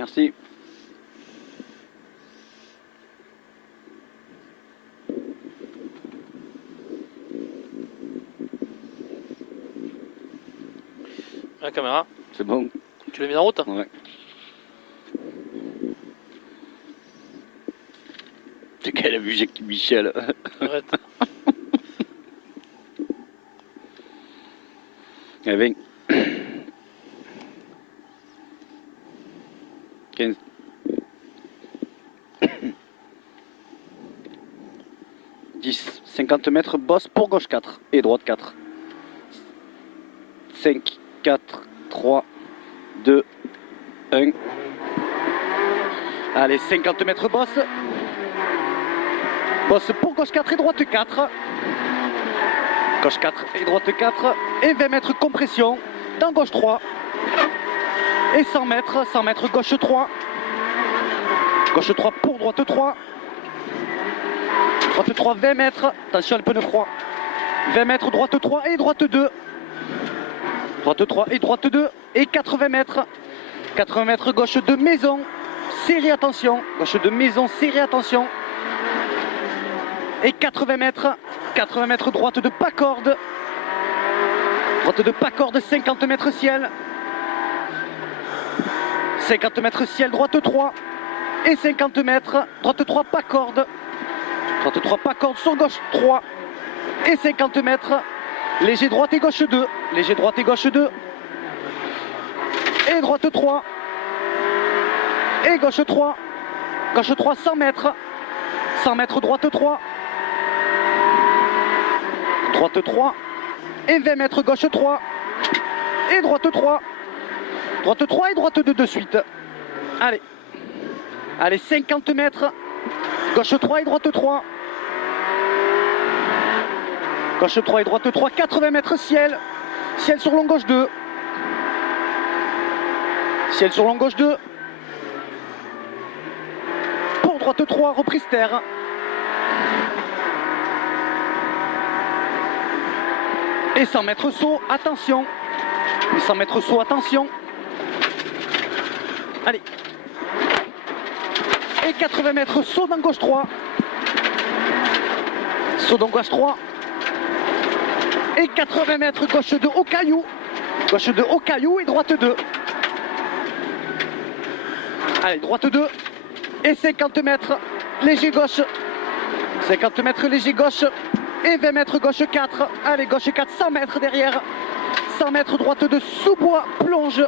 Merci. La caméra. C'est bon. Tu l'as mis en route? Ouais. C'est qu'elle a vu Jackie Michel. Arrête. Allez, 15. 10. 50 mètres, bosse pour gauche 4 et droite 4. 5, 4, 3, 2, 1. Allez, 50 mètres bosse. Bosse pour gauche 4 et droite 4. Gauche 4 et droite 4. Et 20 mètres compression dans gauche 3. Et 100 mètres gauche 3. Gauche 3 pour droite 3. Droite 3, 20 mètres. Attention, le pneu froid. 20 mètres, droite 3 et droite 2. Droite 3 et droite 2. Et 80 mètres. 80 mètres gauche de maison. Série, attention. Gauche de maison, série, attention. Et 80 mètres. 80 mètres droite de pas corde. Droite de pas corde, 50 mètres ciel. 50 mètres ciel, droite 3. Et 50 mètres, droite 3, pas corde. Droite 3, pas corde, sur gauche 3. Et 50 mètres, léger droite et gauche 2. Léger droite et gauche 2. Et droite 3. Et gauche 3. Gauche 3, 100 mètres. 100 mètres, droite 3. Droite 3. Et 20 mètres, gauche 3. Et droite 3. Droite 3 et droite 2 de suite. Allez. Allez, 50 mètres. Gauche 3 et droite 3. Gauche 3 et droite 3. 80 mètres ciel. Ciel sur long gauche 2. Ciel sur long gauche 2. Pour droite 3, reprise terre. Et 100 mètres saut, attention. Et 100 mètres saut, attention. Allez. Et 80 mètres saut dans gauche 3. Saut dans gauche 3. Et 80 mètres gauche 2 au caillou. Gauche 2 au caillou et droite 2. Allez, droite 2. Et 50 mètres léger gauche. 50 mètres léger gauche. Et 20 mètres gauche 4. Allez, gauche 4, 100 mètres derrière. 100 mètres droite 2 sous-bois, plonge.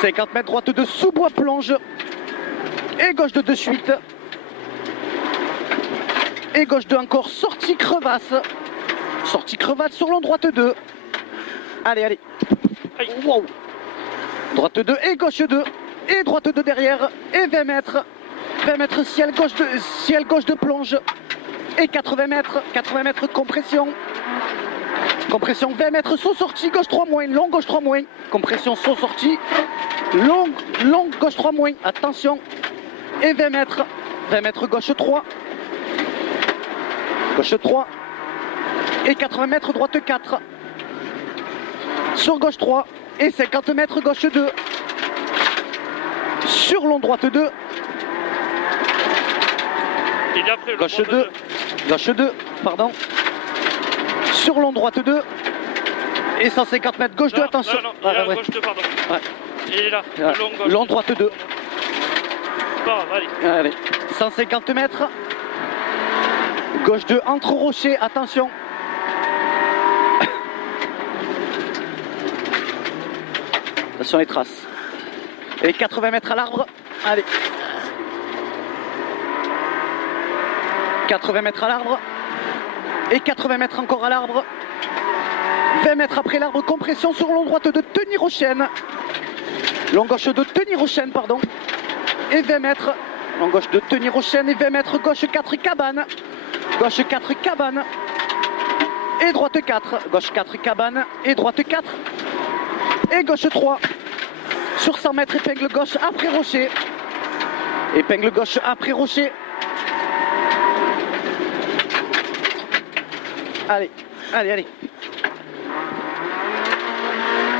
50 mètres droite 2 sous-bois, plonge. Et gauche 2 de suite. Et gauche 2 encore, sortie crevasse. Sortie crevasse sur long droite 2. Allez, allez. Wow. Droite 2 et gauche 2. Et droite 2 derrière. Et 20 mètres. 20 mètres ciel gauche de plonge. Et 80 mètres compression. Compression 20 mètres saut sortie, gauche 3 moins, long gauche 3 moins. Compression saut sortie, long gauche 3 moins, attention. Et 20 mètres gauche 3. Gauche 3. Et 80 mètres droite 4. Sur gauche 3. Et 50 mètres gauche 2. Sur long droite 2. Gauche 2. Gauche 2, pardon. Sur long droite 2. Et 150 mètres gauche 2, attention. Non, il est là, gauche 2, pardon. Ouais. Il est là, long droite 2. Bon, allez. Allez, 150 mètres. Gauche 2, entre rochers, attention. Attention les traces. Et 80 mètres à l'arbre. Allez. 80 mètres à l'arbre. Et 80 mètres encore à l'arbre. 20 mètres après l'arbre, compression sur long droite de tenir aux chaînes. Long gauche de tenir aux chaînes, pardon. Et 20 mètres. Long gauche de tenir aux chaînes et 20 mètres. Gauche 4, cabane. Gauche 4, cabane. Et droite 4. Gauche 4, cabane. Et droite 4. Et gauche 3. Sur 100 mètres, épingle gauche après rocher. Épingle gauche après rocher. Allez, allez, allez.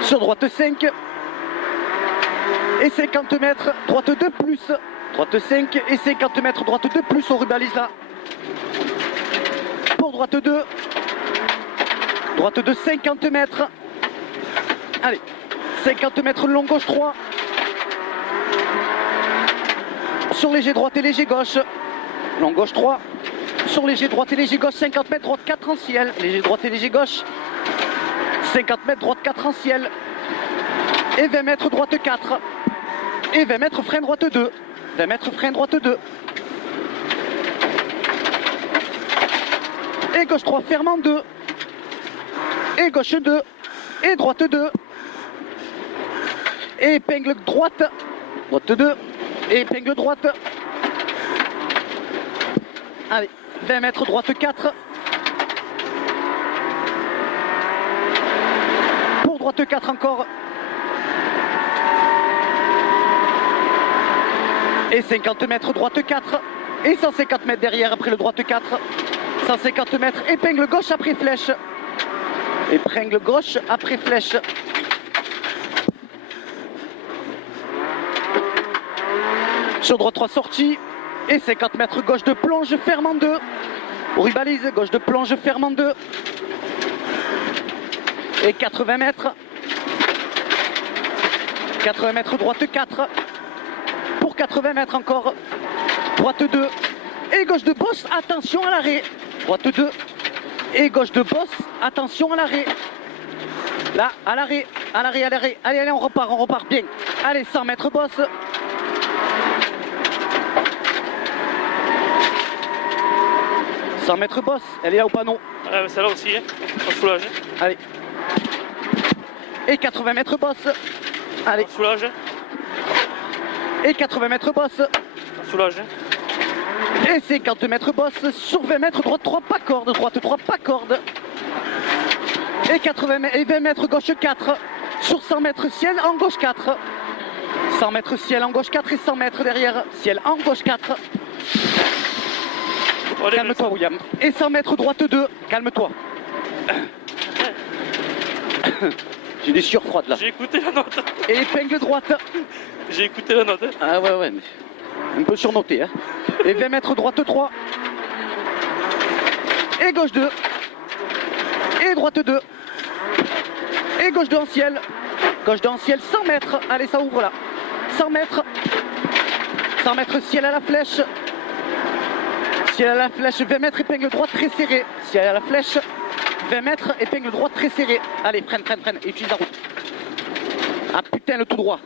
Sur droite 5. et 50 mètres, droite 2 plus, droite 5 et 50 mètres, droite 2 plus, on rubalise là. Pour droite 2, droite 2, 50 mètres. Allez, 50 mètres long gauche 3. Sur léger droite et léger gauche. Long gauche 3. Sur léger droite et léger gauche, 50 mètres, droite 4 en ciel. Léger droite et léger gauche. 50 mètres, droite 4 en ciel. Et 20 mètres, droite 4. Et 20 mètres, frein droite 2. 20 mètres, frein droite 2. Et gauche 3, ferme en 2. Et gauche 2. Et droite 2. Et épingle droite. Droite 2. Et épingle droite. Allez, 20 mètres, droite 4. Pour droite 4 encore. Et 50 mètres, droite 4. Et 150 mètres derrière après le droite 4. 150 mètres, épingle gauche après flèche. Épingle gauche après flèche. Sur droite 3 sortie. Et 50 mètres gauche de plonge, ferme en 2. Rubalise, gauche de plonge, ferme en 2. Et 80 mètres. 80 mètres, droite 4. Pour 80 mètres encore. Droite 2. Et gauche de bosse, attention à l'arrêt. Droite 2. Et gauche de bosse, attention à l'arrêt. Là, à l'arrêt, à l'arrêt, à l'arrêt. Allez, allez, on repart bien. Allez, 100 mètres bosse. « 100 mètres bosse, elle est là ou pas non? Ah, mais celle-là aussi, hein. On soulage. Allez. Et 80 mètres bosse. Allez. On soulage. Et 80 mètres bosse. On soulage. Et 50 mètres bosse. Sur 20 mètres, droite 3, pas corde. Droite 3, pas corde. Et 80 et 20 mètres gauche 4. Sur 100 mètres ciel en gauche 4. 100 mètres ciel en gauche 4 et 100 mètres derrière ciel en gauche 4. Calme-toi, William. Et 100 mètres droite 2. Calme-toi. J'ai des sueurs froides là. J'ai écouté la note. Et épingle droite. J'ai écouté la note. Hein. Ah ouais, mais un peu surnoté. Hein. Et 20 mètres droite 3. Et gauche 2. Et droite 2. Et gauche 2 en ciel. Gauche 2 en ciel, 100 mètres. Allez, ça ouvre là. 100 mètres. 100 mètres ciel à la flèche. Ciel à la flèche, 20 mètres, épingle droite très serré. Ciel à la flèche, 20 mètres, épingle droite très serré. Allez, freine, et utilise la route. Ah putain, le tout droit.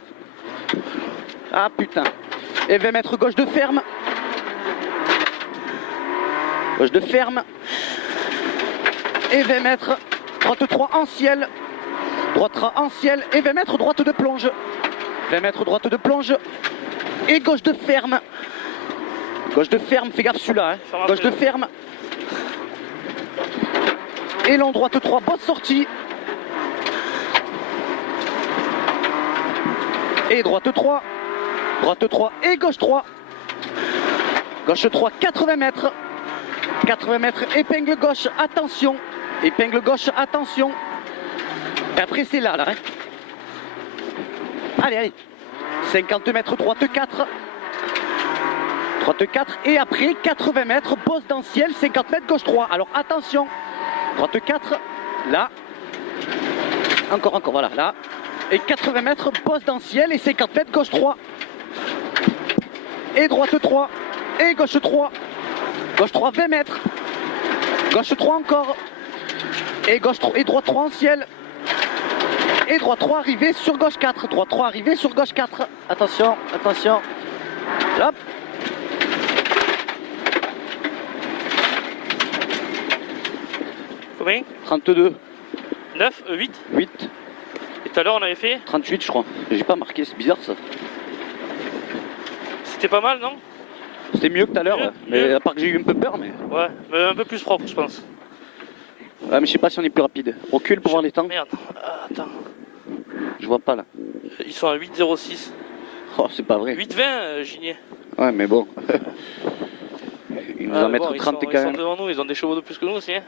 Ah putain. Et 20 mètres, gauche de ferme. Gauche de ferme. Et 20 mètres, droite 3 en ciel. Droite 3 en ciel. Et 20 mètres, droite de plonge. 20 mètres, droite de plonge. Et gauche de ferme. Gauche de ferme, fais gaffe celui-là. Hein. Gauche de ferme. Et long droite 3, bosse sortie. Et droite 3. Droite 3 et gauche 3. Gauche 3, 80 mètres. 80 mètres, épingle gauche, attention. Épingle gauche, attention. Et après c'est là. Hein. Allez, allez. 50 mètres, droite 4. Droite 4 et après 80 mètres, bosse dans le ciel, 50 mètres, gauche 3. Alors attention, droite 4, là, encore, voilà, là. Et 80 mètres, bosse dans le ciel et 50 mètres, gauche 3. Et droite 3, et gauche 3. Gauche 3, 20 mètres. Gauche 3 encore. Et gauche 3, et droite 3 en ciel. Et droite 3 arrivé sur gauche 4. Droite 3 arrivé sur gauche 4. Attention, attention. Hop. Combien? 32. 9, 8. 8. Et tout à l'heure on avait fait 38 je crois. J'ai pas marqué, c'est bizarre ça. C'était pas mal, non? C'était mieux que tout à l'heure, mais à part que j'ai eu un peu peur, mais... Ouais, mais un peu plus propre je pense. Ouais, mais je sais pas si on est plus rapide. Recule pour voir les temps. Merde, attends. Je vois pas là. Ils sont à 8,06. Oh, c'est pas vrai. 8,20 Gigné. Ouais, mais bon. Ils nous en mettent 30 quand même. Ils sont devant nous, ils ont des chevaux de plus que nous aussi. Hein.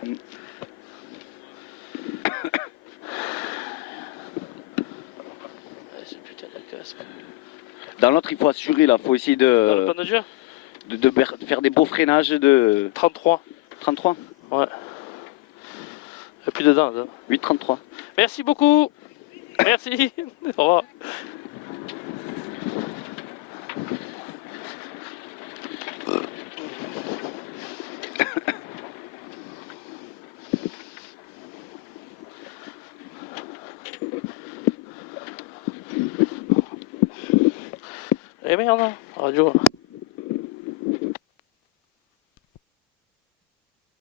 Ce putain de casse. Dans l'autre, il faut assurer là, il faut essayer Dans le de, plan de jeu de faire des beaux freinages de 33. 33. Ouais. Et puis dedans, là. 8,33. Merci beaucoup. Merci. Au revoir. Eh merde, radio.